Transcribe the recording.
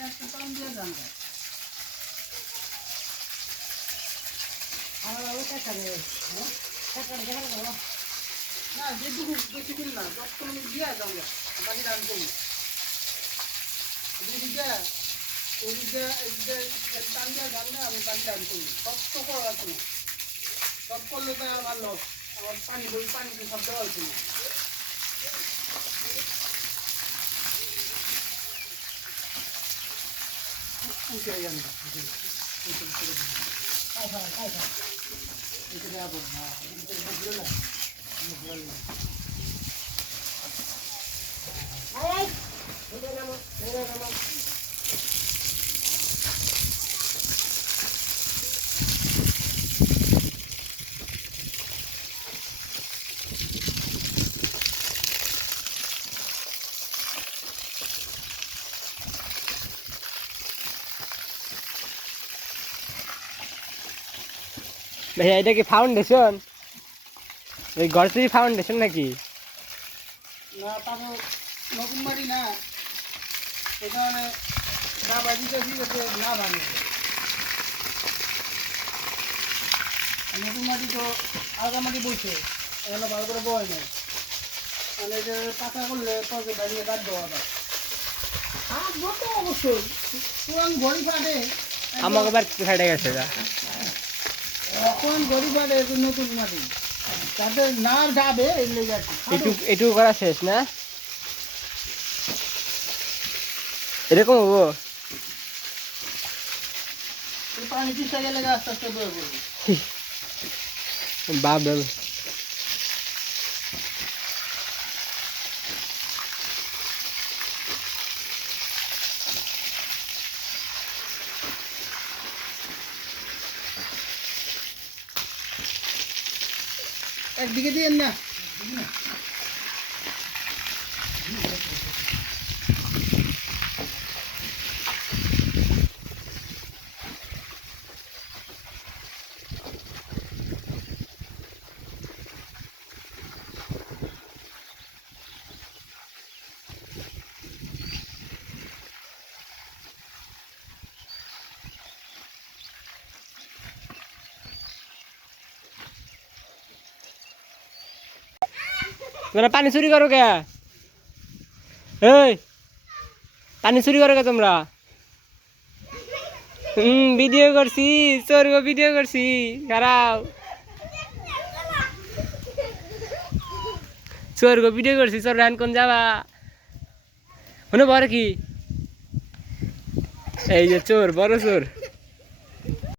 একটা পান দিয়ে যান না যেটুকু বেশি দিন না দশ কিলো দিয়ে যান বাকি রান করি এদিকে এদিকে এদিকে টান দিয়ে না আমি বাকি রান করি সব তো করা আছে সব করলে তো আমার লস আমার পানি বই পানি তো সব দেওয়া হয়েছে না উঠে যান এটা যাব না এটা বুঝলো না ভাইয়া এটা কি ফাউন্ডেশন ওই গড়চুরি ফাউন্ডেশন নাকি? না তারপর নতুন বাড়ি না। এখানে না বাড়িতে দিয়েছে না ভাঙে আর নতুন মাটি তো আগা মাটি বইছে এখানে ভালো করে বয় নাই। মানে এটা পাকা করলে তবে দাঁড়িয়ে কাট দেওয়া যায়। হাত ধরতো অবশ্যই। পুরান ঘড়ি ফাটে। আমাকে আবার ফেটে গেছে ঘড়ি ফাটে একটু নতুন মাটি। তাতে না যাবে এগুলো যাচ্ছে এটু এটু করা শেষ না? এরকম হব? পানি চিস্তা গেলে আস্তে আস্তে পড়বে। একদিকে দিয়ে না তোমরা পানি চুরি করো কে? এই, পানি চুরি করো কে তোমরা? হুম ভিডিও করছি, চোরগো ভিডিও করছি খারাপ চোরগো ভিডিও করছি, চোর রান কোন যাবা? শুনো বড় কি? এই যে চোর, বড় চোর।